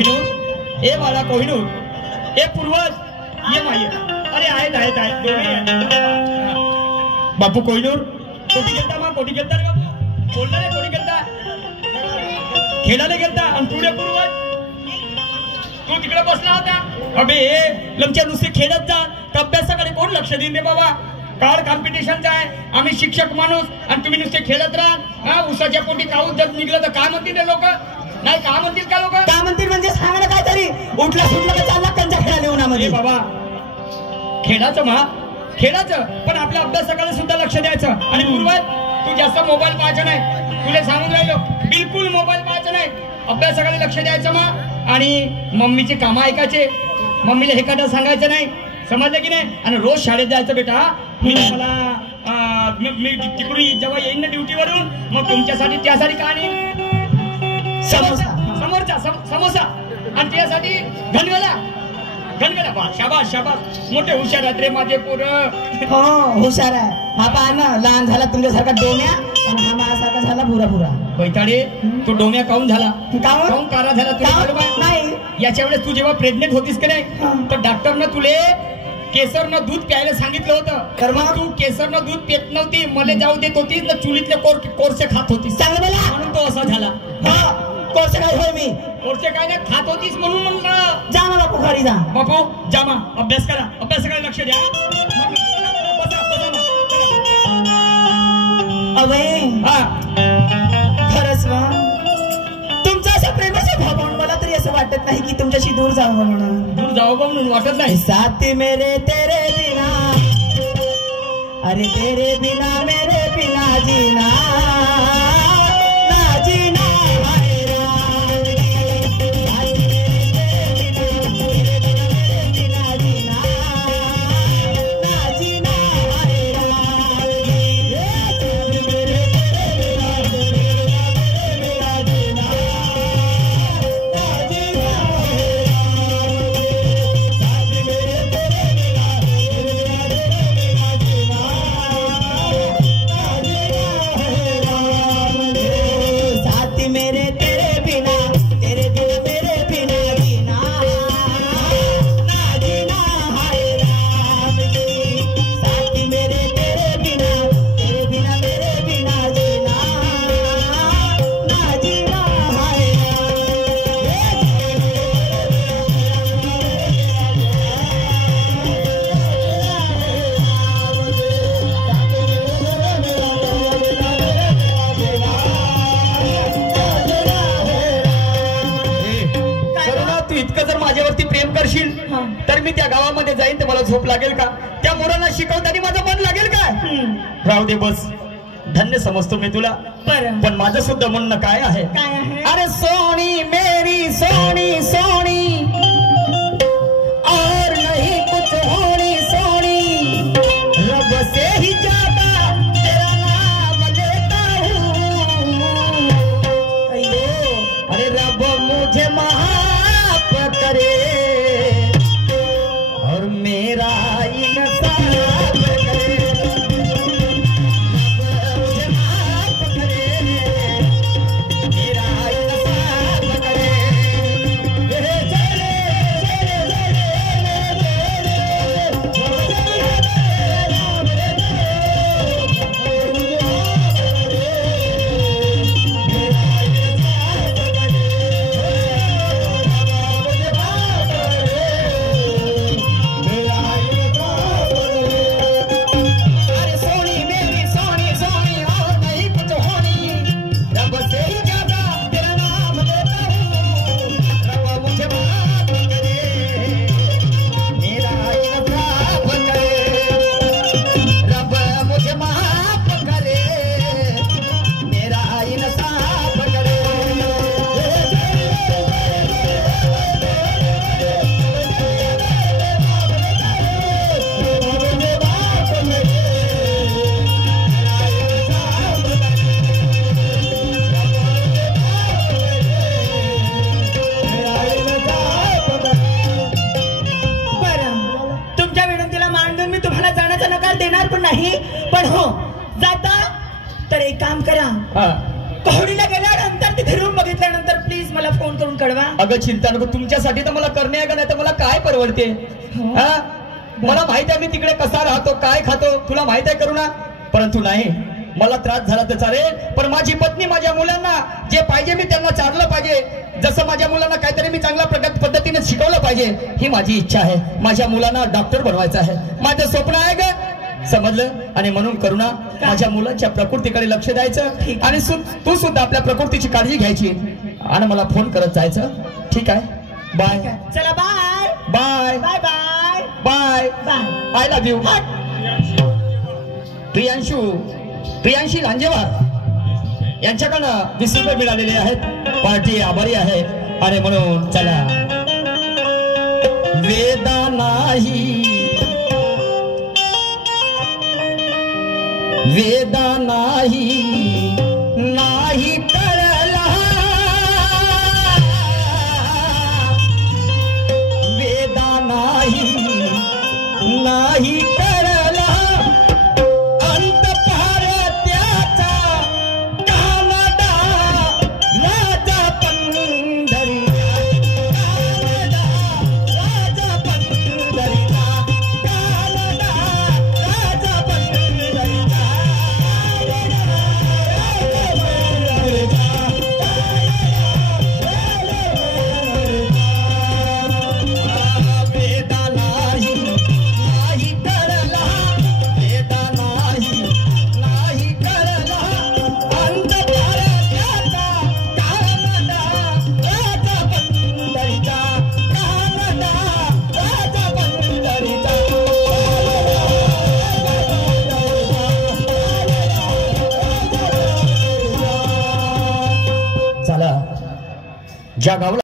कोहिनूर ए बाळा कोहिनूर ए पूर्वज ये माय अरे आहेत आहेत आहेत दोघे बापू कोहिनूर कोटी गेलता मग कोटी गेलता रे बापू बोलला रे कोटी गेलता खेळायला गेलता आणि तुझे पूर्वज तू तिकडे बसला होता अबे लमच्या नुसते खेळत जा अभ्यासाकडे कोण लक्ष देईन रे बाबा काळ कॉम्पिटिशनचा आहे आम्ही शिक्षक माणूस आणि तुम्ही नुसते खेळत राहा उसाच्या पोटी काऊच जर निघलं तर काय म्हणतील ते लोक नाही का म्हणतील का लोक काय म्हणतील म्हणजे सांगा ना काय तरी उठला सुटला का चालला कंचा खेळायला उन्हामध्ये बाबा खेळाचं खेळाचं पण आपल्या अभ्यासाकडे सुद्धा लक्ष द्यायचं आणि पूर्वज तू जास्त मोबाईल पाहायचा नाही तुला सांगून राहिलो बिलकुल मोबाईल पाहायचा नाही अभ्यासाकडे लक्ष द्यायचं आणि मम्मीचे काम ऐकायचे मम्मीला हे काढा सांगायचं नाही समजलं की नाही आणि रोज शाळेत जायचं बेटा मी तिकडून जेव्हा येईन ना ड्युटीवरून मग तुमच्यासाठी त्यासाठी का नाही समोरचा समोसा आणि त्यासाठी घनवेला शाबास शाबास मोठे हुशार आहेत रे माझे पोरं हो हुशार आहे हा पहा ना लहान झाला तुमच्यासारखा डोम्या आणि हा माझ्यासारखा झाला भुरा बैताडे तू डोम्या काऊन झाला काऊन कारा झाला तुला नाही याच्या वेळेस तू जेव्हा प्रेग्नेंट होतीस की नाही तर डॉक्टरनं तुले केसरनं दूध प्यायला सांगितलं होतं तर मग तू केसरनं दूध पेत नव्हती मला जाऊ देत होतीस ना चुलीतले कोरसे खात होतीस चांगलं मला म्हणून तो असा झाला कोरसे काय होय मी कोरसे काय नाही खात होतीस म्हणून म्हणलं जा मला पुखारी जा बापू जामा अभ्यास करा अभ्यासाकडे लक्ष द्या अवय खरंच ना तुमचं असं प्रेमाचं भाव म्हणून मला तरी असं वाटत नाही की तुमच्याशी दूर जावं म्हणून वाटत नाही साथी मेरे तेरे बिना अरे तेरे बिना मेरे बिना जीना ना जीना तर मी त्या गावामध्ये जाईन तर मला झोप लागेल का त्या मुलांना शिकवताना माझं मन लागेल काय राहू दे बस धन्य समजतो मी तुला पण माझं सुद्धा म्हणणं काय आहे अरे सोनी मेरी सोनी सोनी और नहीं कुछ होनी सोनी रब से ही ज्यादा तेरा नाम लेता हूँ अरे रब मुझे माफ करे मेरा इंसाफ करे मुझे माफ करे मेरा इंसाफ करे नाही पण हो जाता तर एक काम करा कोहडीला गेल्यानंतर तिथे रूम बघितल्यानंतर प्लीज मला फोन करून कळवा अगं चिंता नको, तुमच्यासाठी तर मला करणे आहे का नाही तर मला काय परवडते? हा, मला माहित आहे मी तिकडे कसा राहतो, काय खातो, तुला माहित आहे करुणा. परंतु नाही, मला त्रास झाला तर चालेल, पण माझी पत्नी माझ्या मुलांना जे पाहिजे मी त्यांना चाललं पाहिजे. जसं माझ्या मुलांना काहीतरी मी चांगल्या पद्धतीने शिकवलं पाहिजे, ही माझी इच्छा आहे. माझ्या मुलांना डॉक्टर बनवायचं आहे, माझं स्वप्न आहे ग, समजलं? आणि म्हणून करुणा, माझ्या मुलांच्या प्रकृतीकडे लक्ष द्यायचं आणि तू सुद्धा आपल्या प्रकृतीची काळजी घ्यायची आणि मला फोन करत जायचं. ठीक आहे, बाय. चला bye bye bye bye bye. Bye. I love you. Priyanshi Lanjewar यांच्याकडनं 20 रुपये मिळालेले आहेत. पार्टी आभारी आहे आणि म्हणून चला. वेदा नाही, वेदा नाही, नाही करला, वेदा नाही, नाही करला, अंत पार त्याचा कानडा राजा पंढरीचा, कानडा राजा पंढरीचा, कानडा राजा पंढरीचा. वेदा नाही, नाही करला, वेदा नाही, नाही करला, अंत पार त्याचा कानडा राजा पंढरीचा, कानडा राजा पंढरीचा. चला, ज्या गावाला